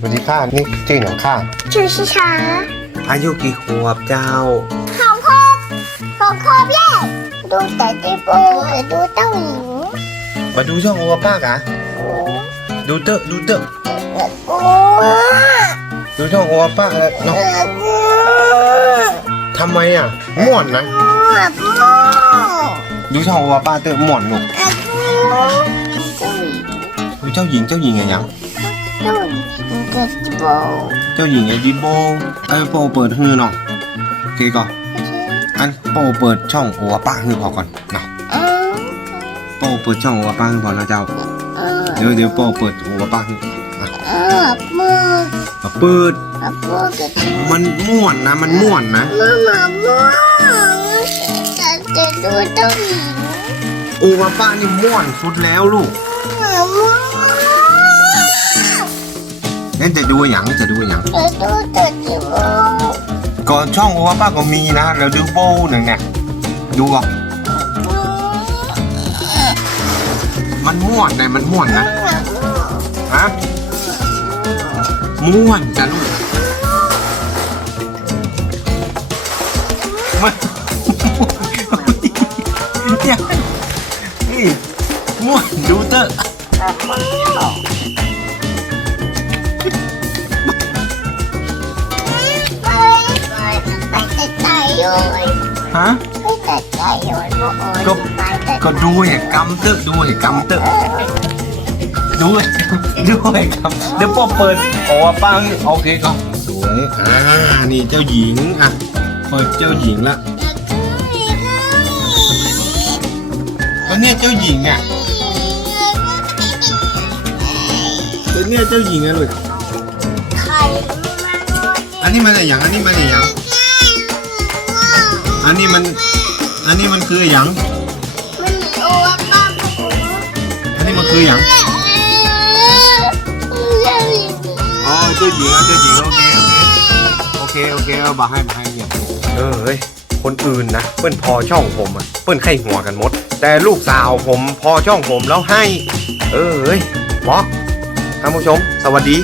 สวัสดีค่ะนี่ชื่อหนังค่ะชื่อชิชาอายุกี่ขวบเจ้าสองครบสองครบแย่ดูแต่ตีโบดูเต้าหญิงมาดูช่องโอวาป้ากะดูเตอะดูเตอะโอ้ดูช่องโอวาป้าแล้วเนาะทำไมอะม่วนนะดูช่องโอวาป้าเตอะม่วนหนุกดูเจ้าหญิงเจ้าหญิงไงยังเต้าหญิง เด็กตีโบเจ้าหญิงไอ้ดิโบไอ้โปเปิดฮือเนาะโอเคก่อนอันโปเปิดช่องโอวาป้าฮือพอก่อนเนาะเอ้าโปเปิดช่องโอวาป้าฮือพอนะเจ้าเออเดี๋ยวเดี๋ยวโปเปิดโอวาป้าฮืออะเออมือมาเปิดมือกับมันม่วนนะ มันม่วนนะมือหมามือแต่จะดูเต้าหญิงโอวาป้านี่ม่วนสุดแล้วลูกหมามืองั้น จะดูอย่างจะดูอย่างจะดูแต่ตีโบก่อนช่องโอวาป้าก็มีนะแล้วดูโบหนึ่งเนี่ยดูก่อนมันม่วนเลยมันม่วนนะฮะม่วนจ้ะลูกมันเนี่ยม่วนดูเตอะ ฮะไปแต่ใจเลยพวกโอ้ยก็ไปแต่ก็ดูเหตุกรรมเตอะดูเหตุกรรมเตอะดูดูเหตุกรรมเดี๋ยวพอเปิดโอ้ปังโอเคก็สวยอ่านี่เจ้าหญิงอะเปิดเจ้าหญิงละแล้วเนี่ยเจ้าหญิงอะแล้วเนี่ยเจ้าหญิงอะลูกใครอันนี้มันอะไรอย่างอันนี้มันอะไรอย่าง อันนี้มัน อันนี้มันคืออย่างมันโอ้ป้าอันนี้มันคืออย่างอ๋อเจ้าหญิงอะเจ้าหญิงโอเคโอเคโอเคโอเคเอาบาให้บาให้เนี่ยเออเฮ้ยคนอื่นนะเปิ้นพอช่องผมอะเปิ้นไข้หัวกันหมด แต่ลูกสาวผมพอช่องผมแล้วให้ เออเฮ้ยหมอท่านผู้ชม สวัสดี